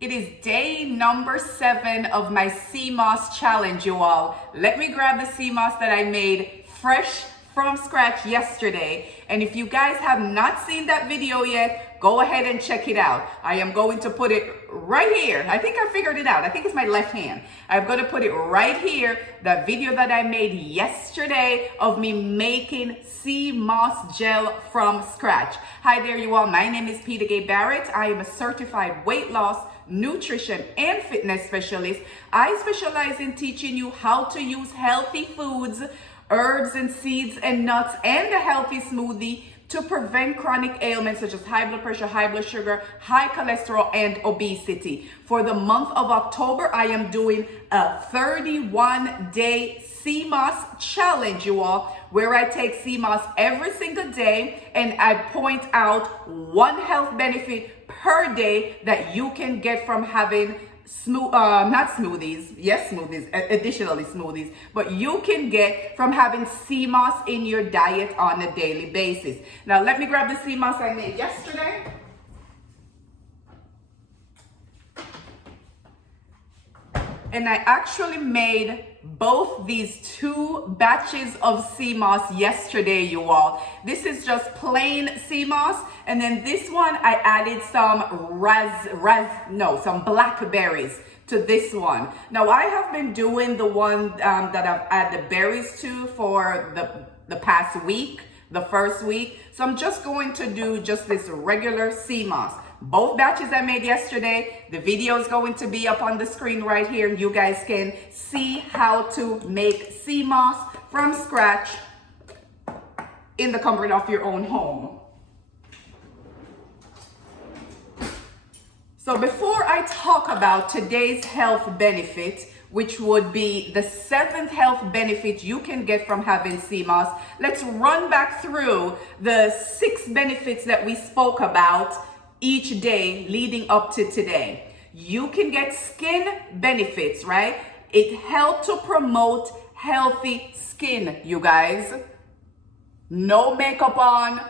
It is day number 7 of my Seamoss challenge, you all. Let me grab the Seamoss that I made fresh from scratch yesterday. And if you guys have not seen that video yet, go ahead and check it out. I am going to put it right here. I think I figured it out. I think it's my left hand. I'm going to put it right here. The video that I made yesterday of me making Seamoss gel from scratch. Hi there, you all. My name is Peter Barrett. I am a certified weight loss, nutrition, and fitness specialist. I specialize in teaching you how to use healthy foods, herbs and seeds and nuts, and a healthy smoothie to prevent chronic ailments such as high blood pressure, high blood sugar, high cholesterol, and obesity. For the month of October, I am doing a 31-day Seamoss challenge, you all, where I take Seamoss every single day and I point out one health benefit per day that you can get from having additionally smoothies, but you can get from having Seamoss in your diet on a daily basis. Now let me grab the Seamoss I made yesterday. And I actually made both these 2 batches of Seamoss yesterday, you all. This is just plain Seamoss, and then this one I added some some blackberries to this one. Now I have been doing the one that I've added berries to for the past week, the first week. So I'm just going to do just this regular Seamoss. Both batches I made yesterday. The video is going to be up on the screen right here. You guys can see how to make Seamoss from scratch in the comfort of your own home. So before I talk about today's health benefit, which would be the 7th health benefit you can get from having Seamoss, let's run back through the 6 benefits that we spoke about each day leading up to today. You can get skin benefits, right? It helped to promote healthy skin, you guys. No makeup on,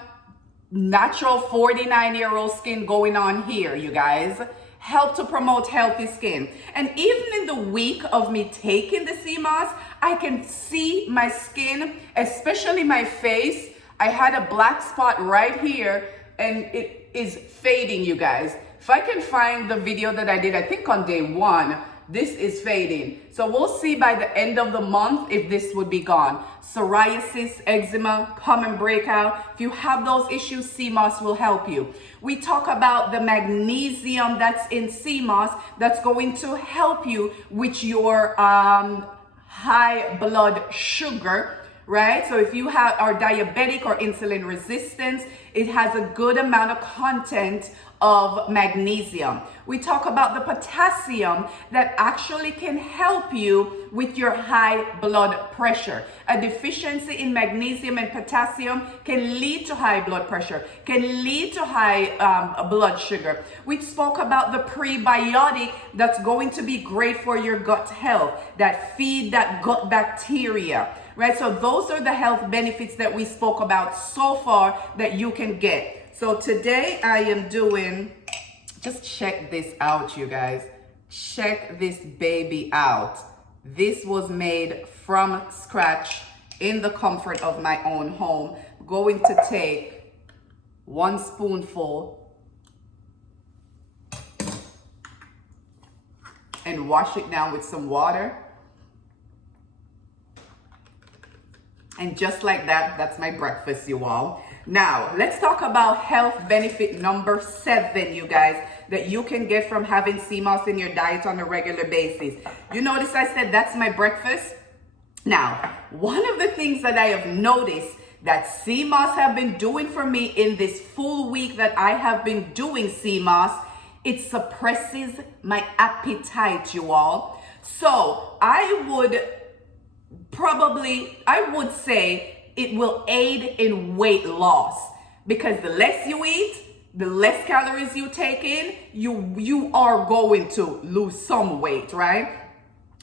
natural 49-year-old skin going on here, you guys. Help to promote healthy skin. And even in the week of me taking the Seamoss, I can see my skin, especially my face. I had a black spot right here and it is fading, you guys. If I can find the video that I did, I think on day 1, this is fading. So we'll see by the end of the month if this would be gone. Psoriasis, eczema, common breakout. If you have those issues, Seamoss will help you. We talk about the magnesium that's in Seamoss that's going to help you with your high blood sugar, right? So if you are diabetic or insulin resistance, it has a good amount of content of magnesium. We talk about the potassium that actually can help you with your high blood pressure. A deficiency in magnesium and potassium can lead to high blood pressure, can lead to high blood sugar. We spoke about the pre-biotic that's going to be great for your gut health, that feed that gut bacteria. Right, so those are the health benefits that we spoke about so far that you can get. So today I am doing, just check this out, you guys. Check this baby out. This was made from scratch in the comfort of my own home. I'm going to take 1 spoonful and wash it down with some water. And just like that, that's my breakfast, you all. Now, let's talk about health benefit number 7, you guys, that you can get from having Seamoss in your diet on a regular basis. You notice I said that's my breakfast? Now, one of the things that I have noticed that Seamoss have been doing for me in this full week that I have been doing Seamoss, it suppresses my appetite, you all. So I would say it will aid in weight loss, because the less you eat, the less calories you take in, you are going to lose some weight, right?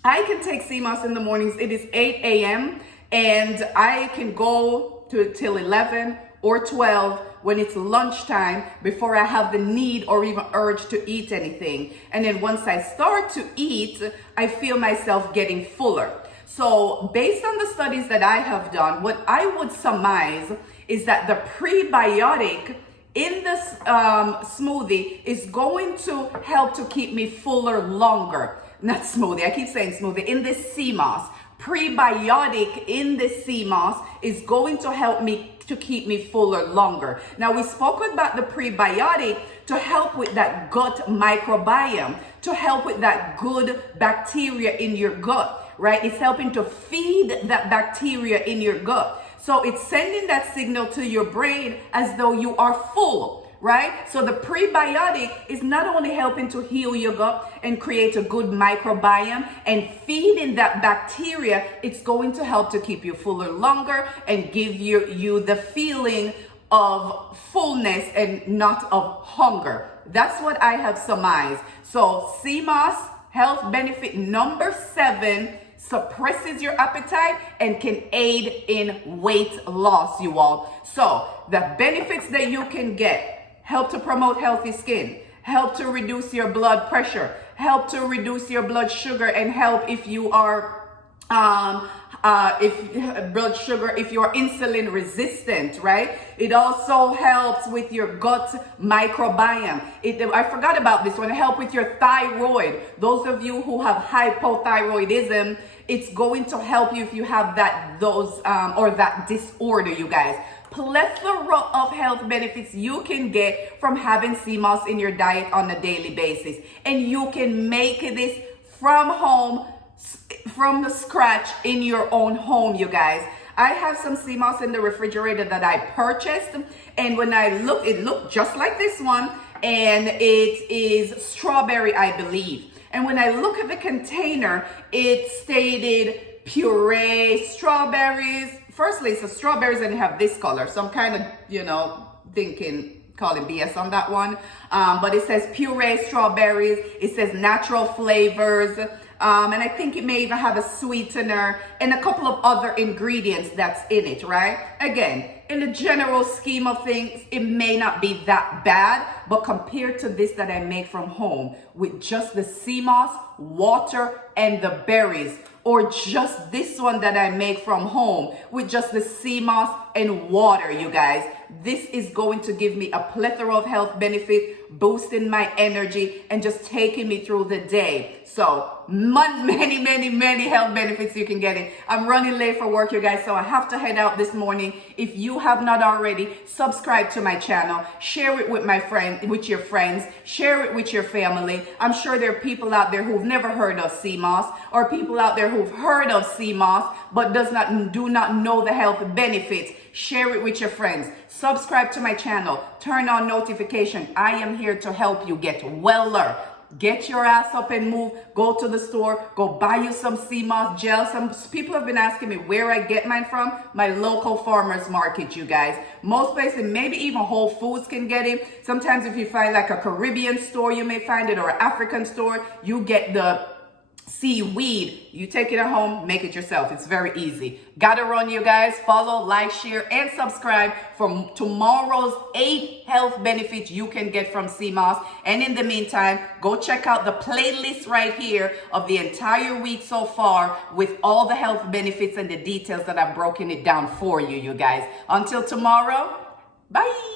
I can take Seamoss in the mornings. It is 8 a.m. and I can go till 11 or 12 when it's lunchtime before I have the need or even urge to eat anything. And then once I start to eat, I feel myself getting fuller. So based on the studies that I have done, what I would surmise is that the prebiotic in this smoothie is going to help to keep me fuller longer. Not smoothie, I keep saying smoothie. In this Seamoss, prebiotic in this Seamoss is going to help me to keep me fuller longer. Now, we spoke about the prebiotic to help with that gut microbiome, to help with that good bacteria in your gut, right? It's helping to feed that bacteria in your gut. So it's sending that signal to your brain as though you are full, right? So the prebiotic is not only helping to heal your gut and create a good microbiome and feeding that bacteria, it's going to help to keep you fuller longer and give you the feeling of fullness and not of hunger. That's what I have surmised. So Seamoss Health Benefit number 7 suppresses your appetite and can aid in weight loss, you all. So the benefits that you can get: help to promote healthy skin, help to reduce your blood pressure, help to reduce your blood sugar, and help if you are if you're insulin resistant, right? It also helps with your gut microbiome. I forgot about this one. It helps with your thyroid. Those of you who have hypothyroidism, it's going to help you if you have that disorder, you guys. Plethora of health benefits you can get from having Seamoss in your diet on a daily basis. And you can make this from home, from the scratch in your own home, you guys. I have some Seamoss in the refrigerator that I purchased, and when I look, it looked just like this one, and it is strawberry, I believe. And when I look at the container, it stated puree strawberries. Firstly, it's the strawberries and they have this color, so I'm kind of, calling BS on that one. But it says puree strawberries. It says natural flavors. And I think it may even have a sweetener and a couple of other ingredients that's in it, right? Again, in the general scheme of things, it may not be that bad, but compared to this that I make from home with just the Seamoss, water, and the berries, or just this one that I make from home with just the Seamoss and water, you guys, this is going to give me a plethora of health benefits, boosting my energy and just taking me through the day. So many health benefits you can get in. I'm running late for work, you guys, so I have to head out this morning. If you have not already, subscribe to my channel, share it with your friends, share it with your family. I'm sure there are people out there who've never heard of Seamoss, or people out there who've heard of Seamoss but do not know the health benefits. Share it with your friends. Subscribe to my channel. Turn on notification. I am here to help you get weller. Get your ass up and move. Go to the store. Go buy you some Seamoss gel. Some people have been asking me where I get mine from. My local farmers market, you guys. Most places, maybe even Whole Foods can get it. Sometimes if you find like a Caribbean store, you may find it, or an African store. You get the seaweed. You take it at home, make it yourself. It's very easy. Gotta run, you guys. Follow, like, share, and subscribe for tomorrow's 8 health benefits you can get from Seamoss. And in the meantime, go check out the playlist right here of the entire week so far with all the health benefits and the details that I've broken it down for you, you guys. Until tomorrow, bye.